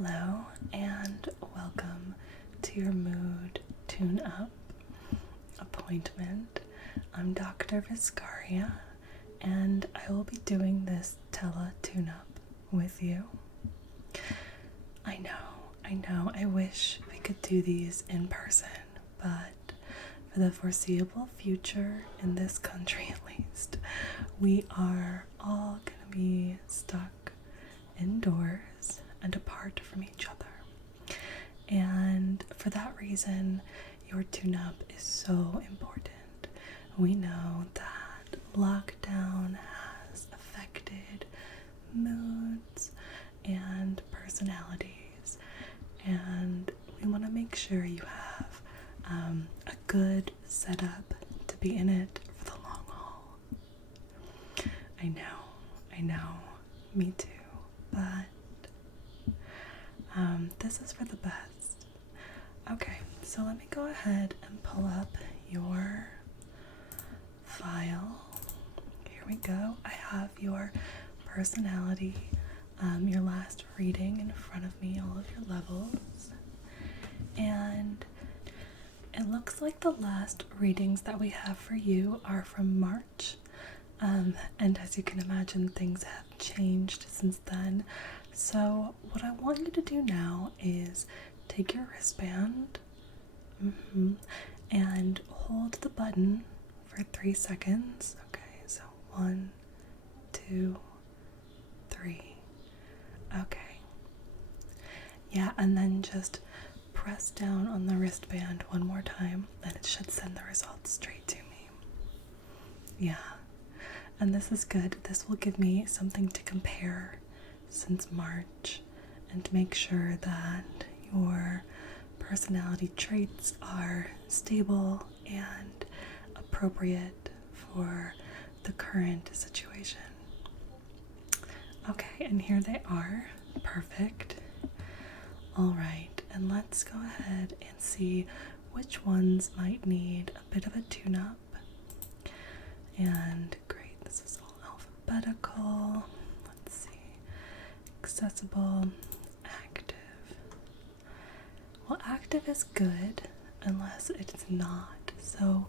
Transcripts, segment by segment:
Hello and welcome to your mood tune-up appointment. I'm Dr. Viscaria and I will be doing this tune-up with you. I know, I wish we could do these in person, but for the foreseeable future, in this country at least, we are all gonna be stuck indoors and apart from each other. And for that reason, your tune-up is so important. We know that lockdown has affected moods and personalities, and we want to make sure you have a good setup to be in it for the long haul. I know, me too, but this is for the best. Okay, so let me go ahead and pull up your file. Here we go. I have your personality, your last reading in front of me, all of your levels. And it looks like the last readings that we have for you are from March. And as you can imagine, things have changed since then. So what I want you to do now is take your wristband and hold the button for 3 seconds. Okay, so 1, 2, 3. Okay. Yeah, and then just press down on the wristband one more time and it should send the results straight to me. Yeah. And this is good. This will give me something to compare since March and make sure that your personality traits are stable and appropriate for the current situation. Okay, and here they are. Perfect. All right, and let's go ahead and see which ones might need a bit of a tune-up. And great, this is all alphabetical. Let's see. Accessible, active. Well, active is good unless it's not. So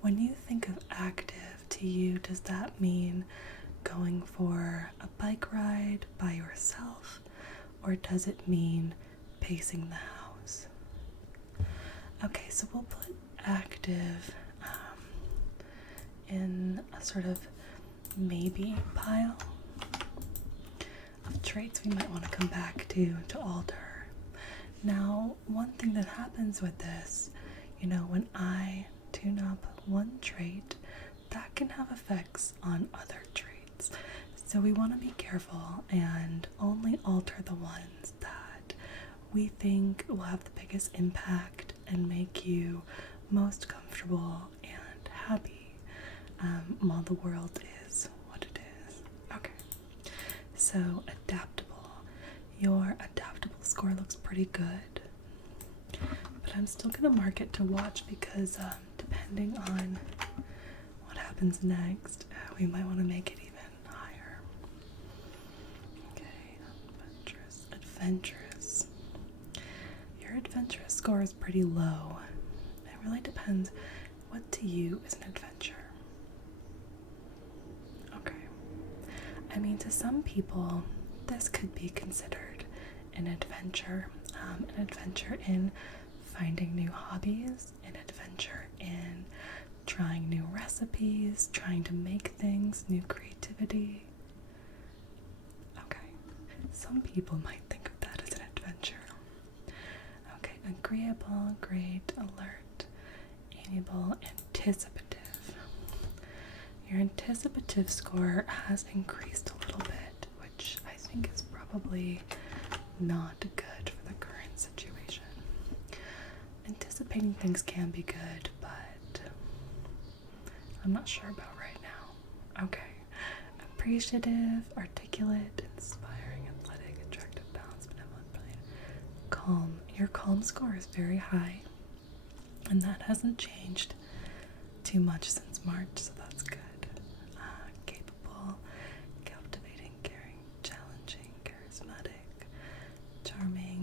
when you think of active to you, does that mean going for a bike ride by yourself, or does it mean pacing the house? Okay, so we'll put active in a sort of maybe pile of traits we might want to come back to alter. Now, one thing that happens with this, when I tune up one trait, that can have effects on other traits. So we want to be careful and only alter the ones that we think will have the biggest impact and make you most comfortable and happy while the world is what it is. Okay, so adaptable. Your adaptable score looks pretty good, but I'm still going to mark it to watch because depending on what happens next, we might want to make it even higher. Okay, adventurous. Your adventurous score is pretty low. It really depends what to you is an adventure. Okay. I mean, to some people, this could be considered an adventure. An adventure in finding new hobbies, an adventure in trying new recipes, trying to make things, new creativity. Okay, some people might think of that as an adventure. Okay, agreeable, great, alert, amiable, anticipative. Your anticipative score has increased a little bit, which I think is probably not good for the current situation. Anticipating things can be good, but I'm not sure about right now. Okay. Appreciative, articulate, inspiring, athletic, attractive, balanced, benevolent, brilliant, calm. Your calm score is very high, and that hasn't changed too much since March, so that's good. Capable, captivating, caring, challenging, charismatic, charming,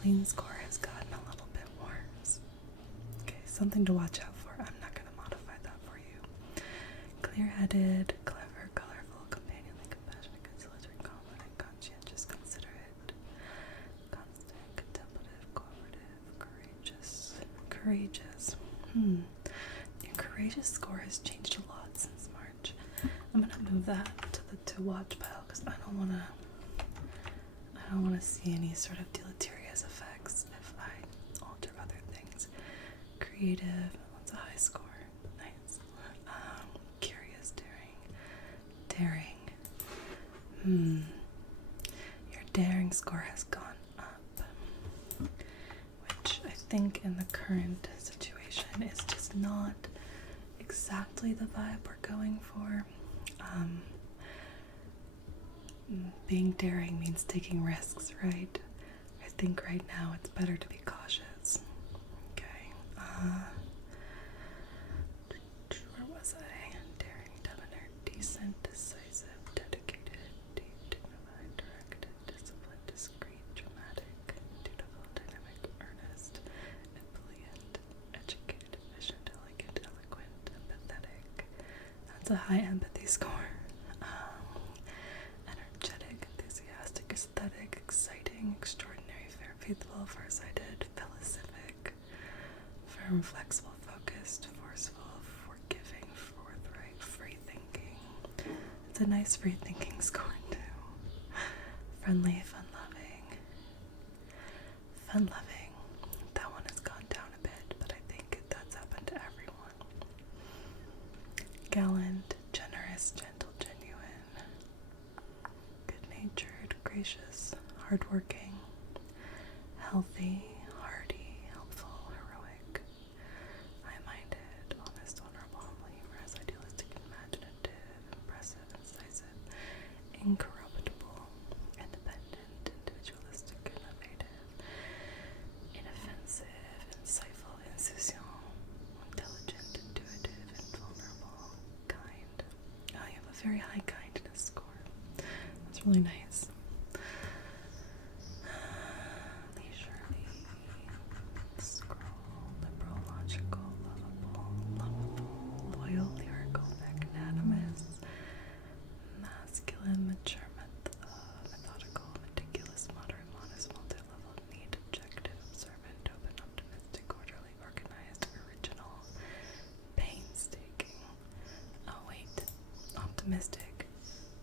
clean score has gotten a little bit worse. Okay, something to watch out for. I'm not going to modify that for you. Clear-headed, clever, colorful, companionly, compassionate, conciliatory, confident, conscientious, considerate, constant, contemplative, cooperative, courageous. Courageous. Your courageous score has changed a lot since March. I'm gonna move that to the to watch pile because I don't wanna see any sort of deleterious effects if I alter other things. Creative, what's a high score? Nice. Curious, daring. Your daring score has gone up, which I think in the current situation is just not exactly the vibe we're going for. Being daring means taking risks, right? I think right now it's better to be cautious. Okay. Where was I? Daring, debonair, decent, decisive, dedicated, deep, dignified, directed, disciplined, discreet, dramatic, dutiful, dynamic, earnest, ebullient, educated, efficient, elegant, eloquent, empathetic. That's a high empathy score. Energetic, enthusiastic, aesthetic, exciting, extraordinary, fair, faithful, farsighted, philosophic, firm, flexible, focused, forceful, forgiving, forthright, free-thinking. It's a nice free-thinking score too. Friendly, fun-loving. Fun-loving. That one has gone down a bit, but I think that's happened to everyone. Gallant, generous, gentle, genuine. Good-natured, gracious, hardworking, healthy, hardy, helpful, heroic, high-minded, honest, honorable, humble, humorous, idealistic, imaginative, impressive, incisive, incorruptible, independent, individualistic, innovative, inoffensive, insightful, insouciant, intelligent, intuitive, invulnerable, kind. Oh, you have a very high kindness score. That's really nice. Leisurely, scroll, liberal, logical, lovable, loyal, lyrical, magnanimous, masculine, mature, methodical, meticulous, moderate, modest, multi-level, neat, objective, observant, open, optimistic, orderly, organized, original, painstaking. Oh wait, optimistic.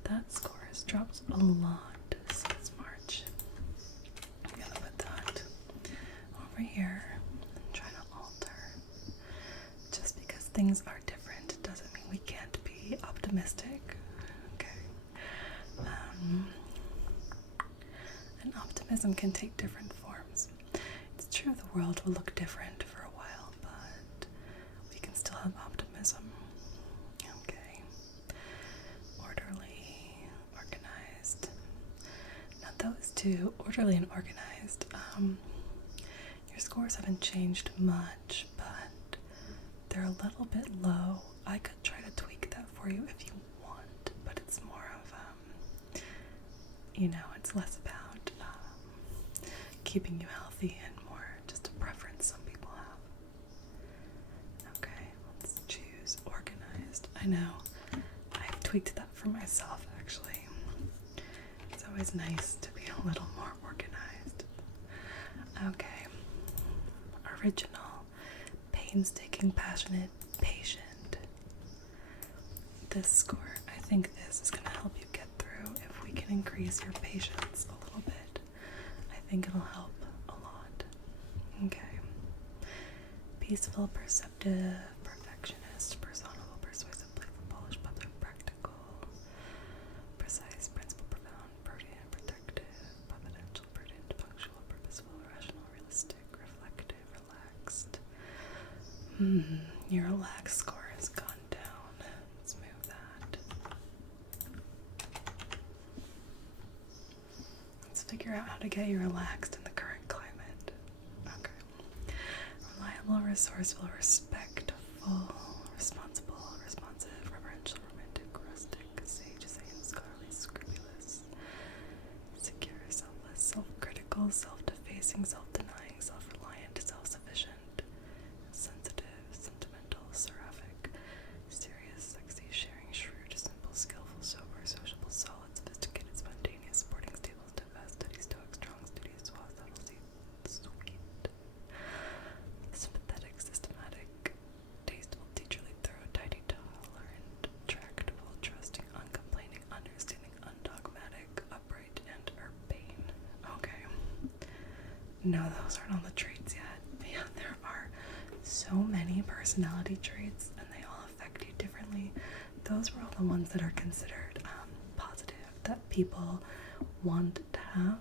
That score has dropped a lot since March. I'm gonna put that over here and try to alter. Just because things are different doesn't mean we can't be optimistic. Okay. And optimism can take different forms. It's true the world will look different for a while, but we can still have optimism. Okay. Orderly, organized. Now those two, orderly and organized, your scores haven't changed much, but they're a little bit low. I could try to tweak that for you if you want, but it's more of, it's less about keeping you healthy and more just a preference some people have. Okay, let's choose organized. I know, I've tweaked that for myself actually. It's always nice to be a little more organized. Okay, original, painstaking, passionate, patient. This score, I think this is going to help you get through if we can increase your patience a little bit. I think it'll help a lot. Okay. Peaceful, perceptive, perfectionist, personable, persuasive, playful, polished, public, practical, precise, principled, profound, prudent, protective, providential, prudent, punctual, purposeful, rational, realistic, reflective, relaxed. Your relaxed score has gone down. Let's move that. Let's figure out how to get you relaxed in the current climate. Okay. Reliable, resourceful, respectful, responsible, responsive, reverential, romantic, rustic, sage, sane, scholarly, scrupulous, secure, selfless, self-critical, self-defacing, self No, those aren't on the traits yet. Yeah, there are so many personality traits and they all affect you differently. Those were all the ones that are considered positive, that people want to have.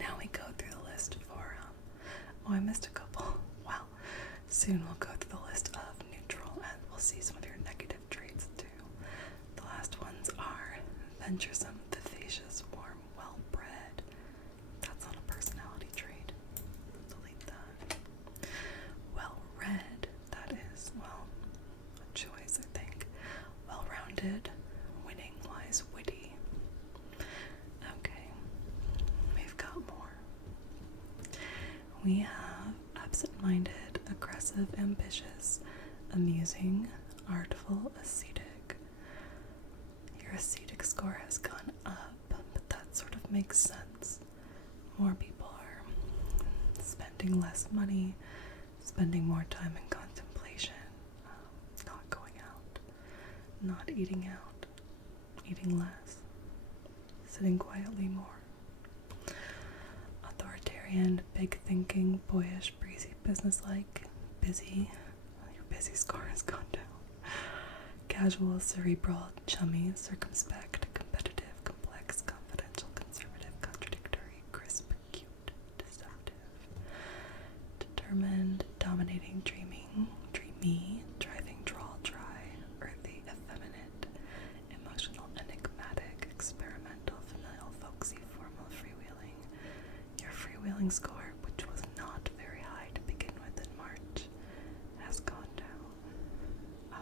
Now we go through the list for, oh, I missed a couple. Well, soon we'll go through the list of neutral and we'll see some of your negative traits too. The last ones are venturesome, vivacious, warm, well-bred. That's not a personality trait. Delete that. Well-read. That is, well, a choice, I think. Well-rounded, winning, wise, witty. Okay, we've got more. We have absent-minded, aggressive, ambitious, amusing, artful, ascetic. Your ascetic score has gone up, but that sort of makes sense. More people are spending less money, spending more time in contemplation, not going out, not eating out, eating less, sitting quietly more. Authoritarian, big thinking, boyish, breezy, businesslike, busy. Your busy score has gone down. Casual, cerebral, chummy, circumspect, competitive, complex, confidential, conservative, contradictory, crisp, cute, deceptive. Determined, dominating, dreamy, driving, drawl, dry, earthy, effeminate, emotional, enigmatic, experimental, familial, folksy, formal, freewheeling. Your freewheeling score, which was not very high to begin with in March, has gone down.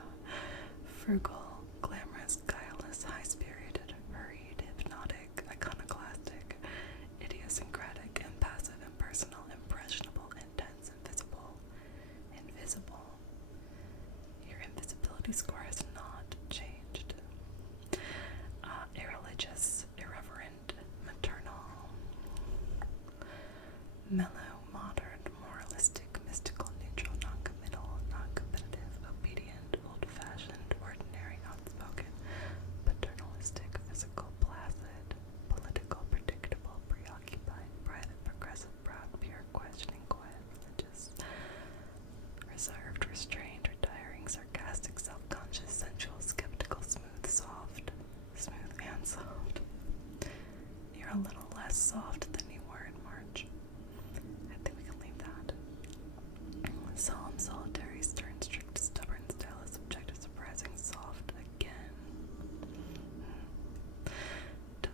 Frugal, glamorous, guileless, high-spirited, hurried, hypnotic, iconoclastic, idiosyncratic, impassive, impersonal, impressionable, intense, invisible. Your invisibility score has not changed. Irreligious, irreverent, maternal, mellow, modern, moralistic, mystical, neutral, non-committal, non-competitive, obedient, old-fashioned, ordinary, outspoken, paternalistic, physical, placid, political, predictable, preoccupied, private, progressive, proud, pure, questioning, quiet, religious, reserved, restrained, retiring, sarcastic, self-conscious, sensual, skeptical, smooth, soft, smooth and soft. You're a little less soft than you were in March. I think we can leave that. Solemn, solitary, stern, strict, stubborn, stylist, subjective, surprising, soft, again. Tough.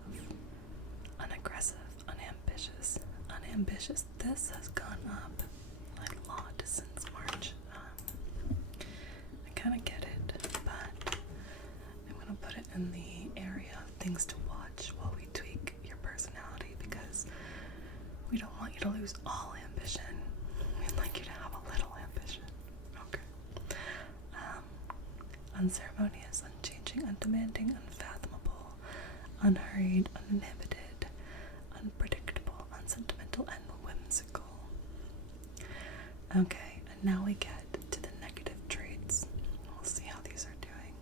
Unaggressive, unambitious. Unambitious. This has gone up a lot since March. I kind of get it, but I'm going to put it in the area of things to watch while we tweak your personality because we don't want you to lose all ambition. We'd like you to have a little ambition. Okay. Unceremonious, unchanging, undemanding, unfathomable, unhurried, uninhibited, unpredictable, unsentimental, and whimsical. Okay, and now we get to the negative traits. We'll see how these are doing.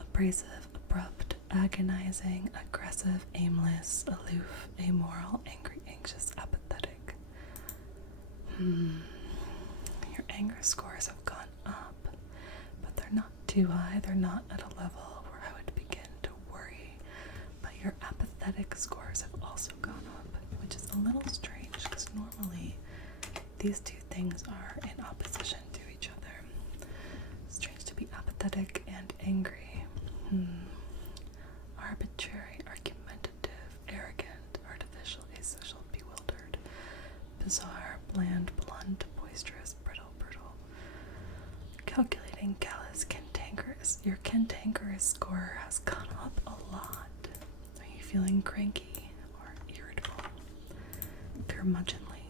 Abrasive, abrupt, agonizing, aggressive, aimless, aloof, amoral, angry, anxious, apathetic. Your anger scores have gone up, but they're not too high. They're not at a level where I would begin to worry. But your apathetic scores have also gone up, which is a little strange because normally these two things are in opposition to each other. Strange to be apathetic and angry. Arbitrary, argumentative, arrogant, artificial, asocial, bewildered, bizarre, bland, blunt, boisterous, brittle, brutal, calculating, callous, cantankerous. Your cantankerous score has gone up a lot. Are you feeling cranky or irritable? Curmudgeonly.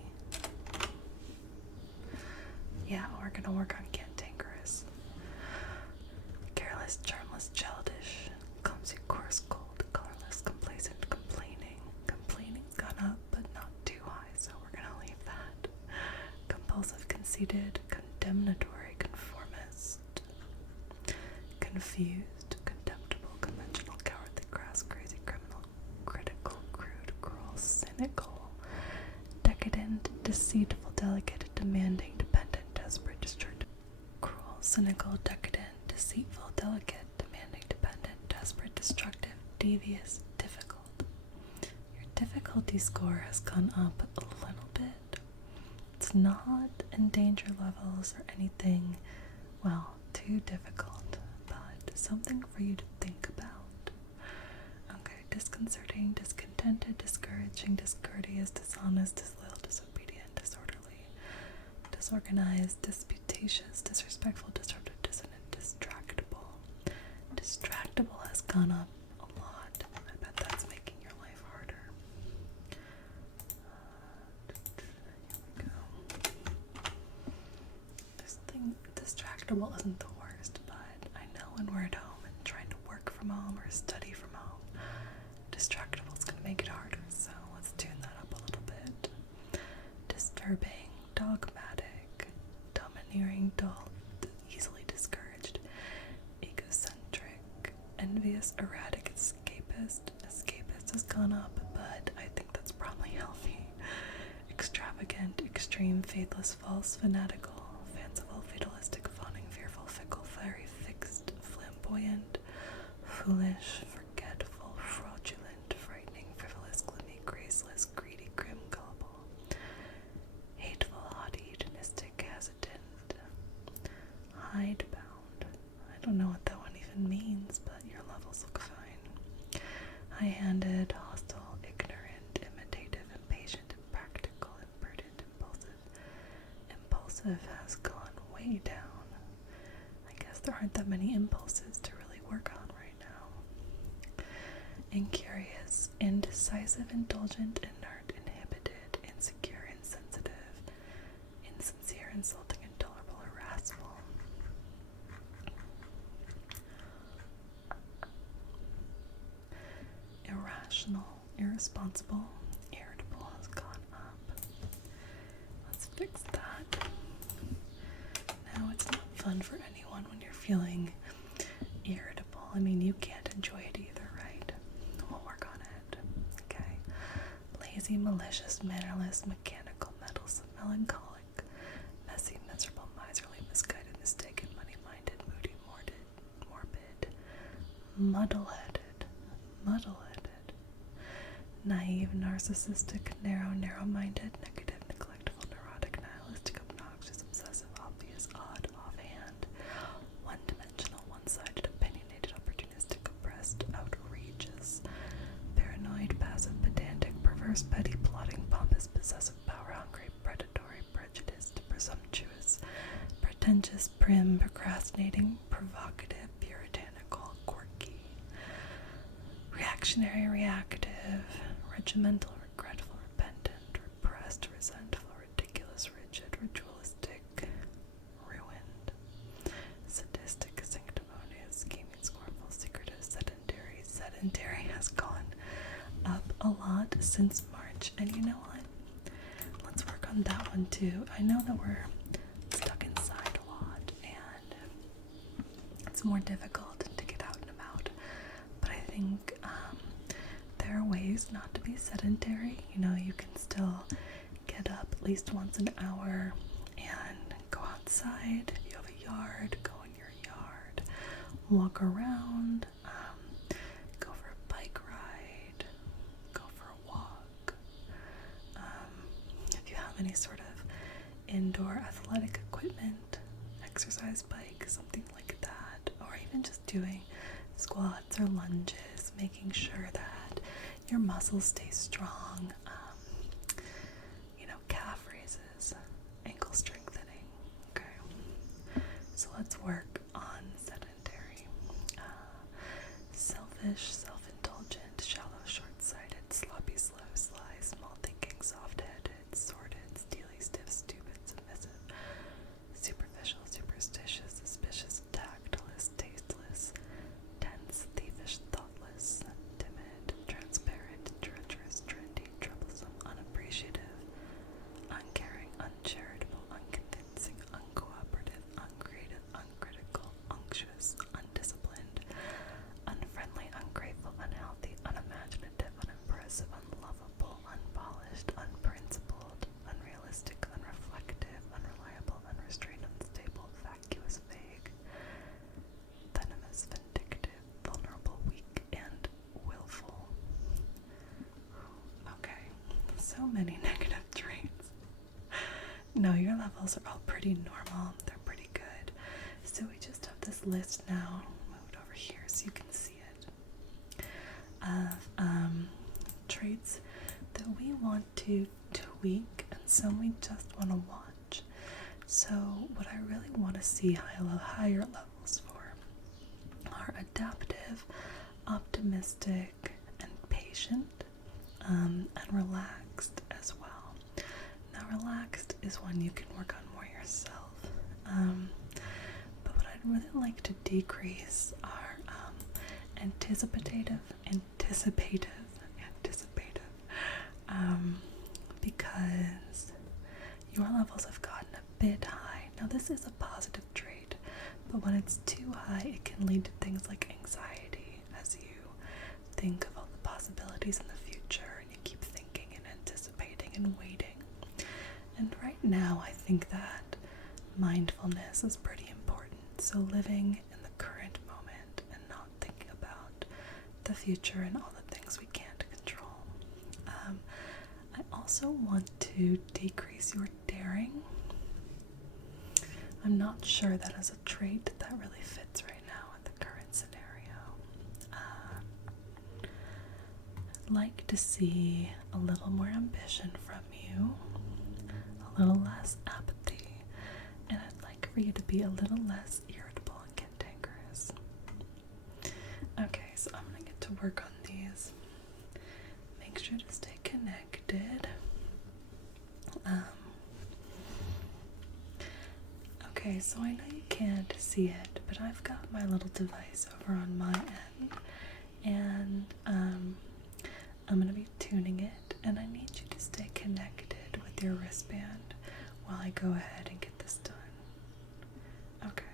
Yeah, we're gonna work on cantankerous. Careless, charmless, childish, clumsy, coarse, cold, colorless, complacent, complaining. Complaining's gone up, but not too high, so we're gonna leave that. Compulsive, conceited, condemnatory, conformist. Confused, contemptible, conventional, cowardly, crass, crazy, criminal, critical, crude, cruel, cynical, deceitful, delicate, demanding, dependent, desperate, destructive, cruel, cynical, decadent, deceitful, delicate, demanding, dependent, desperate, destructive, devious, difficult. Your difficulty score has gone up a little bit. It's not in danger levels or anything, well, too difficult, but something for you to think about. Okay, disconcerting, discontented, discouraging, discourteous, dishonest, disloyal, disobedient, disorderly, disorganized, disputatious, disrespectful, disruptive, dissonant, distractible. Distractible has gone up a lot. I bet that's making your life harder. Here we go. This thing, distractible isn't the worst, but I know when we're at home and trying to work from home or study from home, distractible is going to make it harder, so let's tune that up a little bit. Disturbing, dogmatic, domineering, dull, easily discouraged, egocentric, envious, erratic, escapist. Escapist has gone up, but I think that's probably healthy. Extravagant, extreme, faithless, false, fanatical, fanciful, fatalistic, fawning, fearful, fickle, fiery, fixed, flamboyant, foolish, forgetful, fraudulent, frightening, frivolous, gloomy, graceless, greedy, grim, gullible, hateful, haughty, hedonistic, hesitant, hidebound. I don't know what that one even means, but your levels look fine. High-handed, hostile, ignorant, imitative, impatient, impractical, imprudent, impulsive. Impulsive has gone way down. I guess there aren't that many impulses to really work on right now. Incurious, indecisive, indulgent, inert, inhibited, insecure, insensitive, insincere, insulting, intolerable, irascible. Irrational, irresponsible, irritable has gone up. Let's fix that. Now, it's not fun for anyone when you're feeling irritable. I mean, you can't enjoy it either, right? We'll work on it. Okay. Lazy, malicious, mannerless, mechanical, meddlesome, melancholic, messy, miserable, miserly, misguided, mistaken, money-minded, moody, morbid, muddle-headed, naive, narcissistic, narrow-minded, negative, neglectful, neurotic, nihilistic, obnoxious, obsessive, obvious, odd, offhand, one-dimensional, one-sided, opinionated, opportunistic, oppressed, outrageous, paranoid, passive, pedantic, perverse, petty, plotting, pompous, possessive, power-hungry, predatory, prejudiced, presumptuous, pretentious, prim, procrastinating, provocative, puritanical, quirky, reactionary, reactive, regimental, regretful, repentant, repressed, resentful, ridiculous, rigid, ritualistic, ruined, sadistic, sanctimonious, scheming, scornful, secretive, sedentary. Sedentary has gone up a lot since March, and you know what? Let's work on that one too. I know that we're stuck inside a lot, and it's more difficult to get out and about, but I think there are ways not to be sedentary. You know, you can still get up at least once an hour and go outside. If you have a yard, go in your yard, walk around, go for a bike ride, go for a walk. If you have any sort of indoor athletic equipment, exercise bike, something like that, or even just doing squats or lunges, making sure that your muscles stay strong, calf raises, ankle strengthening. Okay, so let's work on sedentary. Selfish, self-indulgent, shallow, short-sighted, sloppy, slow, sly, small-thinking, soft-headed, sordid, steely, stiff, stupid, submissive, superficial, superstitious, suspicious, tactless, tasteless, tense, thievish, thoughtless, timid, transparent, treacherous, trendy, troubled, many negative traits. No, your levels are all pretty normal. They're pretty good. So we just have this list now. Move it over here so you can see it. Of traits that we want to tweak and some we just want to watch. So what I really want to see higher levels for are adaptive, optimistic, and patient, and relaxed as well. Now relaxed is one you can work on more yourself, but what I'd really like to decrease are anticipative, because your levels have gotten a bit high. Now this is a positive trait, but when it's too high, it can lead to things like anxiety as you think of all the possibilities in the future and you keep thinking and anticipating and waiting. And right now, I think that mindfulness is pretty important. So living in the current moment and not thinking about the future and all the things we can't control. I also want to decrease your daring. I'm not sure that is a trait that really fits right now in the current scenario. I'd like to see a little more ambition from you, a little less apathy, and I'd like for you to be a little less irritable and cantankerous. Okay, so I'm gonna get to work on these. Make sure to stay connected. Okay, so I know you can't see it, but I've got my little device over on my end, and I'm going to be tuning it, and I need you to stay connected with your wristband while I go ahead and get this done. Okay.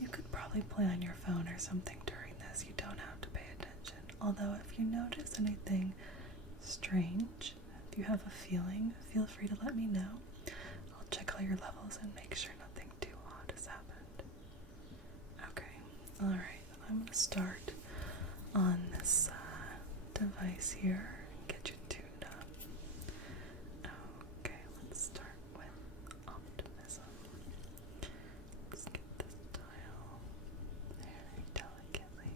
You could probably play on your phone or something during this. You don't have to pay attention. Although if you notice anything strange, if you have a feeling, feel free to let me know. I'll check all your levels and make sure nothing too odd has happened. Okay, alright, I'm going to start on this device here and get you tuned up. Okay, let's start with optimism. Let's get this dial very delicately.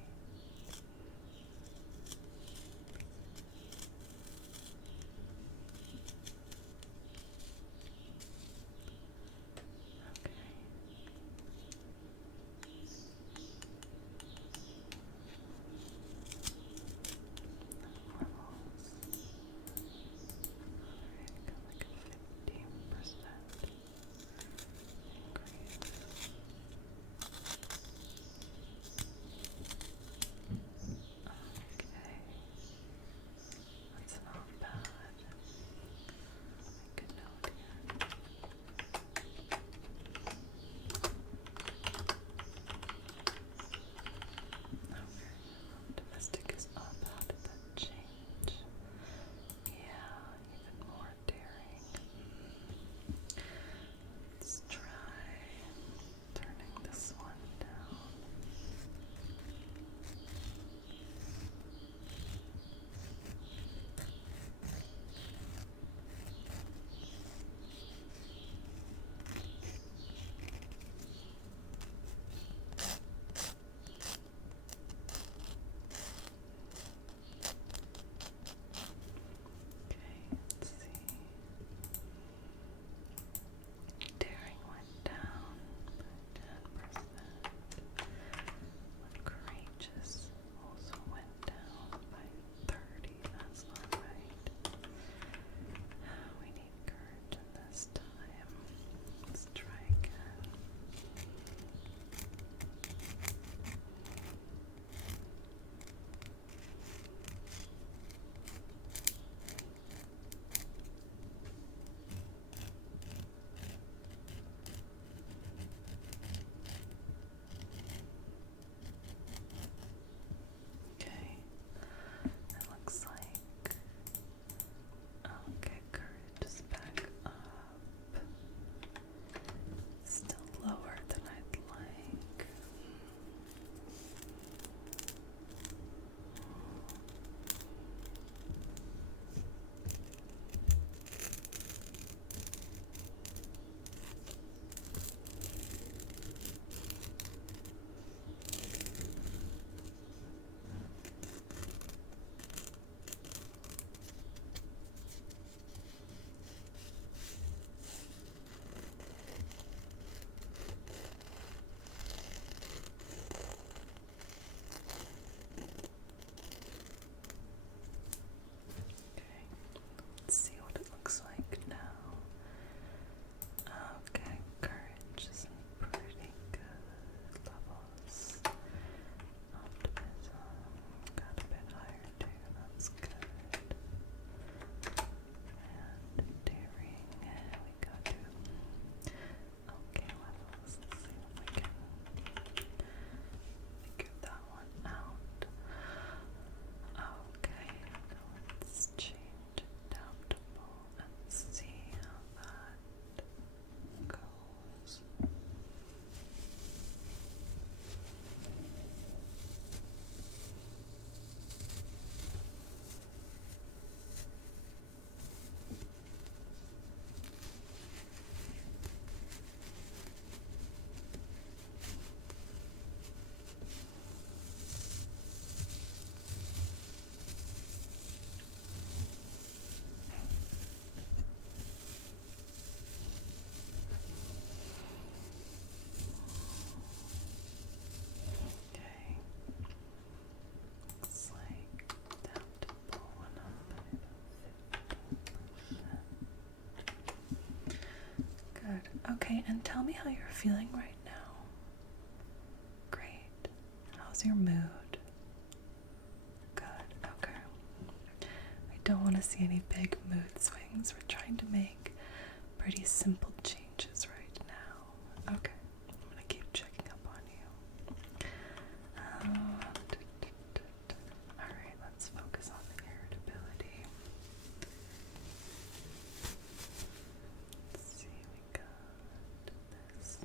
Good. Okay, and tell me how you're feeling right now. Great. How's your mood? Good. Okay. I don't want to see any big mood swings. We're trying to make pretty simple changes right now. Okay. I'm going to keep checking up on you. Alright, let's focus on the irritability. Let's see, we got this.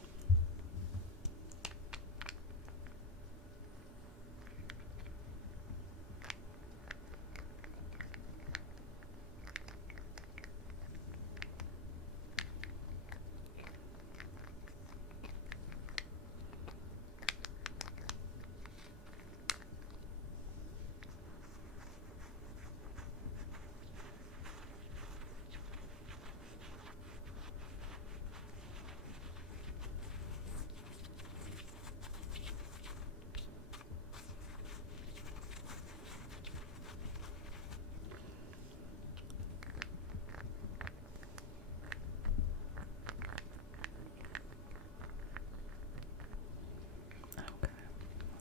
Okay,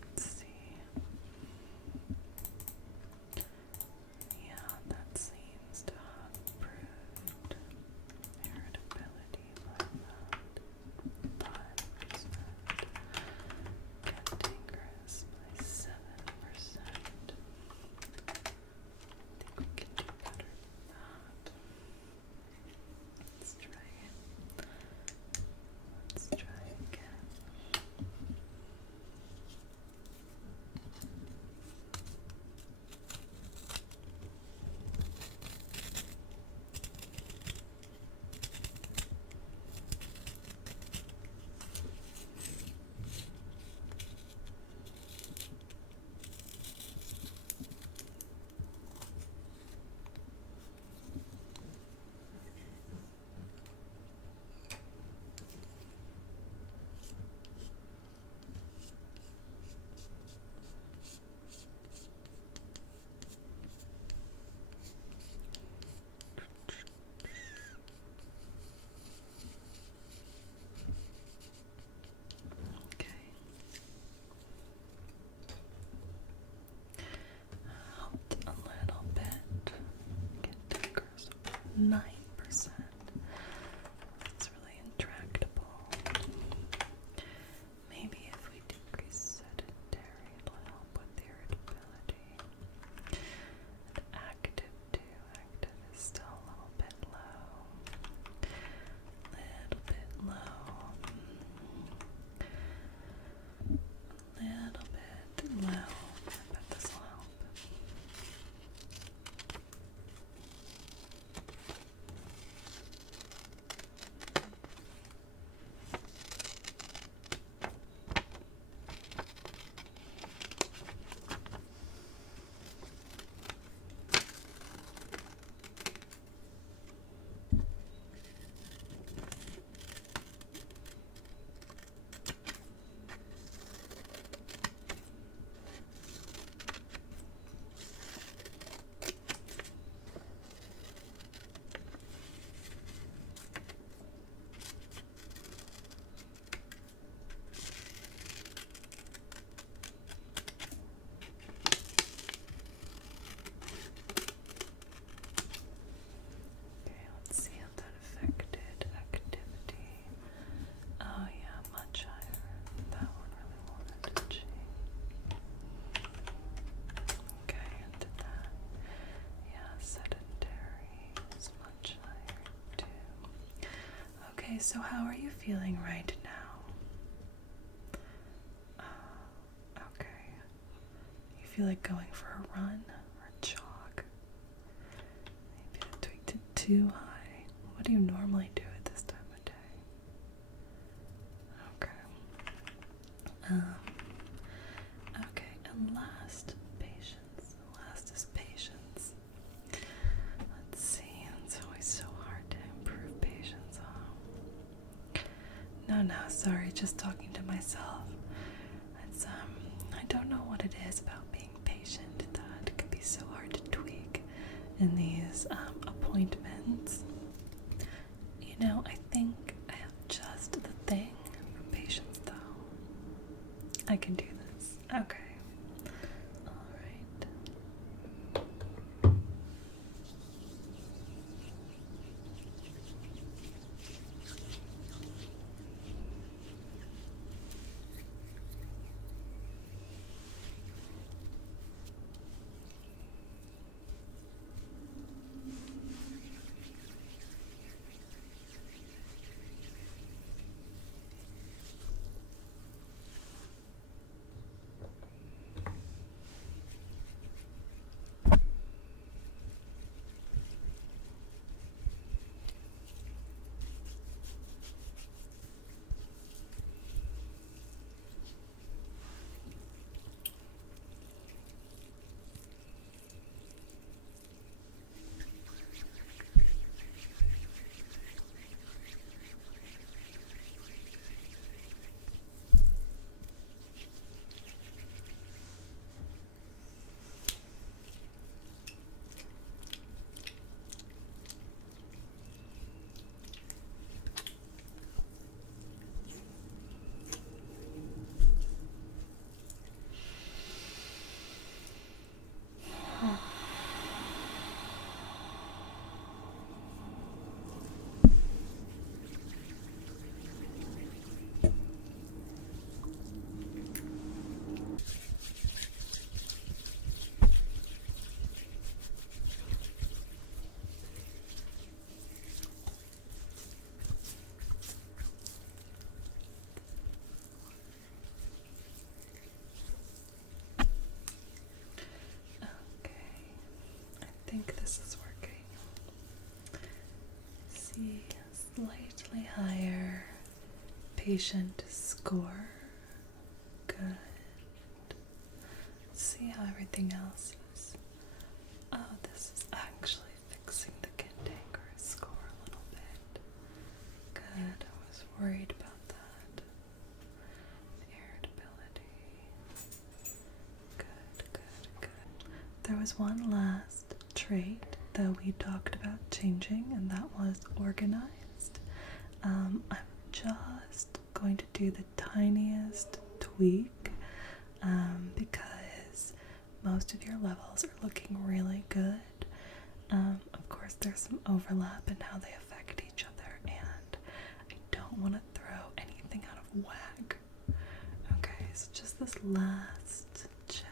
let's see. Yeah, that seems to have improved irritability by about 5%. Cantankerous by 7%. I think we can do better than that. Let's try it. Let's try again. Okay. Helped a little bit. Cantankerous 9%. That's really intractable. Maybe if we decrease sedentary, it'll help with irritability. And active too. Active is still a little bit low. Little bit low. Little bit low. I bet this will help. Okay, let's see how that affected activity. Oh yeah, much higher. That one really wanted to change. Okay, into that. Yeah, sedentary is much higher too. Okay, so how are you feeling right now? Okay. You feel like going for a run or a jog? Maybe I tweaked it too high. What do you normally do at this time of day? Okay. Okay, and last, patience. Last is patience. Let's see, it's always so hard to improve patience, huh? No, sorry, just talking to myself. It's, I don't know what it is about being patient that can be so hard to tweak in these appointments. You know, I think I can do this. Okay. All right. I think this is working. See, slightly higher patient score. Good. Let's see how everything else is. Oh, this is actually fixing the cantankerous score a little bit. Good. I was worried about that. Irritability. Good, good, good. There was one last trait that we talked about changing, and that was organized. I'm just going to do the tiniest tweak because most of your levels are looking really good. Of course, there's some overlap in how they affect each other, and I don't want to throw anything out of whack. Okay, so just this last check.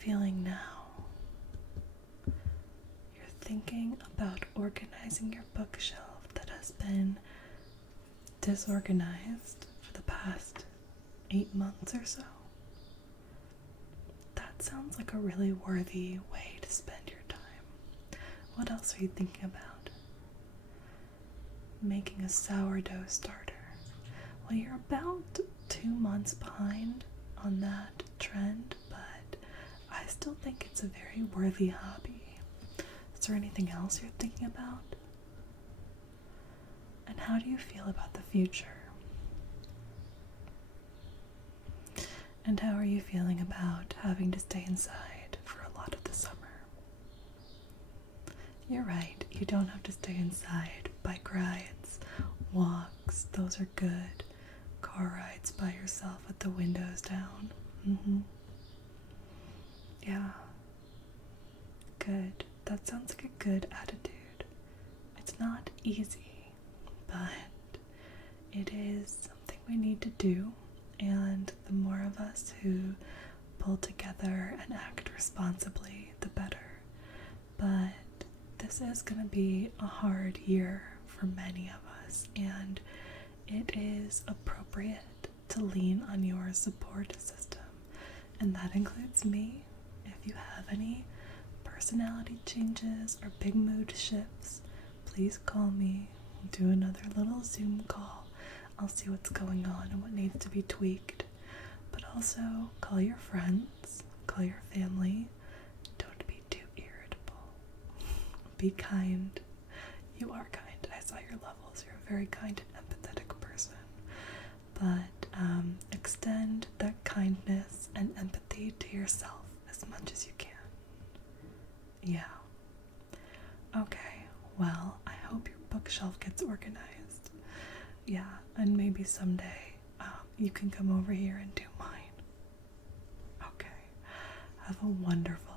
Feeling now? You're thinking about organizing your bookshelf that has been disorganized for the past 8 months or so. That sounds like a really worthy way to spend your time. What else are you thinking about? Making a sourdough starter. Well, you're about 2 months behind on that trend, but I still think it's a very worthy hobby. Is there anything else you're thinking about? And how do you feel about the future? And how are you feeling about having to stay inside for a lot of the summer? You're right, you don't have to stay inside. Bike rides, walks, those are good. Car rides by yourself with the windows down. Yeah. Good. That sounds like a good attitude. It's not easy, but it is something we need to do, and the more of us who pull together and act responsibly, the better. But this is going to be a hard year for many of us, and it is appropriate to lean on your support system, and that includes me. If you have any personality changes or big mood shifts, please call me. We'll do another little Zoom call. I'll see what's going on and what needs to be tweaked. But also, call your friends, call your family. Don't be too irritable. Be kind. You are kind. I saw your levels. You're a very kind and empathetic person. But extend that kindness and empathy to yourself as much as you can. Yeah. Okay, well, I hope your bookshelf gets organized. Yeah, and maybe someday you can come over here and do mine. Okay. Have a wonderful